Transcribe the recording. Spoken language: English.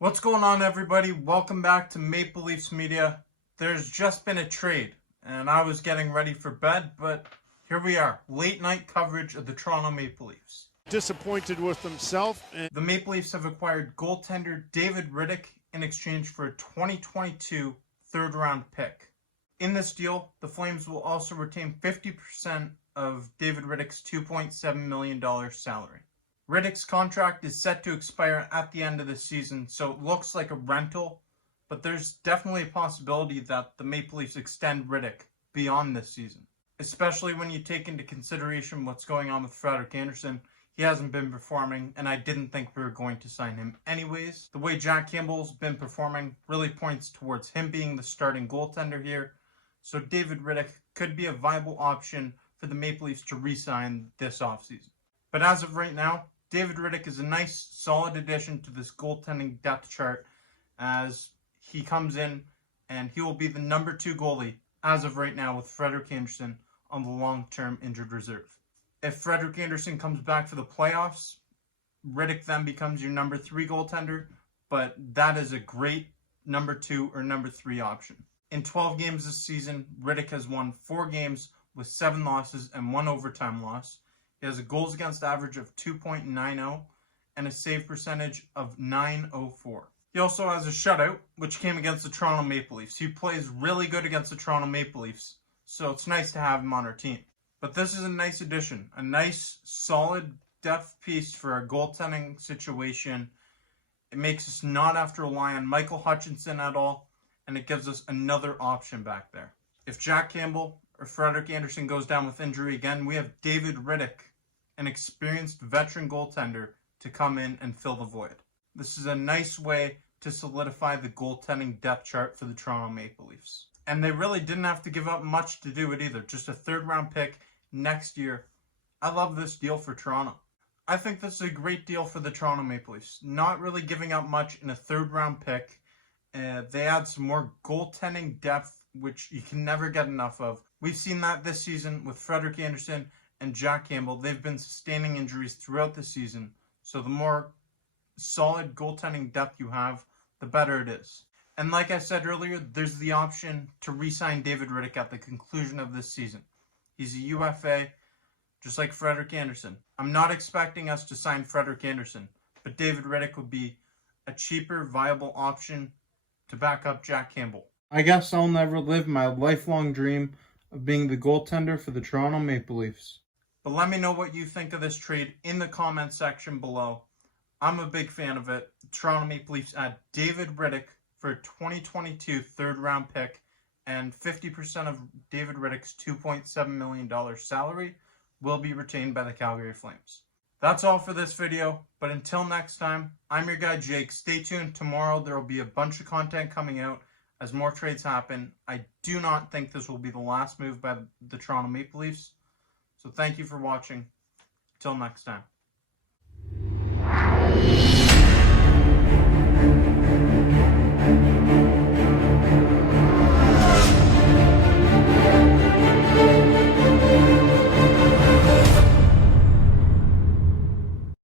What's going on, everybody? Welcome back to Maple Leafs Media. There's just been a trade, and I was getting ready for bed, but here we are. Late night coverage of the Toronto Maple Leafs. Disappointed with himself. The Maple Leafs have acquired goaltender David Rittich in exchange for a 2022 third-round pick. In this deal, the Flames will also retain 50% of David Rittich's $2.7 million salary. Rittich's contract is set to expire at the end of the season, so it looks like a rental, but there's definitely a possibility that the Maple Leafs extend Rittich beyond this season, especially when you take into consideration what's going on with Frederik Andersen. He hasn't been performing, and I didn't think we were going to sign him anyways. The way Jack Campbell's been performing really points towards him being the starting goaltender here, so David Rittich could be a viable option for the Maple Leafs to re-sign this offseason. But as of right now, David Rittich is a nice, solid addition to this goaltending depth chart as he comes in and he will be the number 2 goalie as of right now with Frederik Andersen on the long-term injured reserve. If Frederik Andersen comes back for the playoffs, Rittich then becomes your number 3 goaltender, but that is a great number 2 or number 3 option. In 12 games this season, Rittich has won 4 games with 7 losses and 1 overtime loss. He has a goals against average of 2.90 and a save percentage of .904. He also has a shutout, which came against the Toronto Maple Leafs. He plays really good against the Toronto Maple Leafs, so it's nice to have him on our team. But this is a nice addition, a nice, solid depth piece for our goaltending situation. It makes us not have to rely on Michael Hutchinson at all, and it gives us another option back there. If Jack Campbell or Frederik Andersen goes down with injury again, we have David Rittich, an experienced veteran goaltender, to come in and fill the void. This is a nice way to solidify the goaltending depth chart for the Toronto Maple Leafs. And they really didn't have to give up much to do it either. Just a third-round pick next year. I love this deal for Toronto. I think this is a great deal for the Toronto Maple Leafs. Not really giving up much in a third-round pick. They add some more goaltending depth, which you can never get enough of. We've seen that this season with Frederik Andersen and Jack Campbell. They've been sustaining injuries throughout the season, so the more solid goaltending depth you have, the better it is. And like I said earlier, there's the option to re-sign David Rittich at the conclusion of this season. He's a UFA, just like Frederik Andersen. I'm not expecting us to sign Frederik Andersen, but David Rittich would be a cheaper, viable option to back up Jack Campbell. I guess I'll never live my lifelong dream of being the goaltender for the Toronto Maple Leafs. But let me know what you think of this trade in the comment section below. I'm a big fan of it. The Toronto Maple Leafs add David Rittich for a 2022 third-round pick, and 50% of David Rittich's $2.7 million salary will be retained by the Calgary Flames. That's all for this video, but until next time, I'm your guy Jake. Stay tuned. Tomorrow there will be a bunch of content coming out as more trades happen. I do not think this will be the last move by the Toronto Maple Leafs. So thank you for watching. Till next time.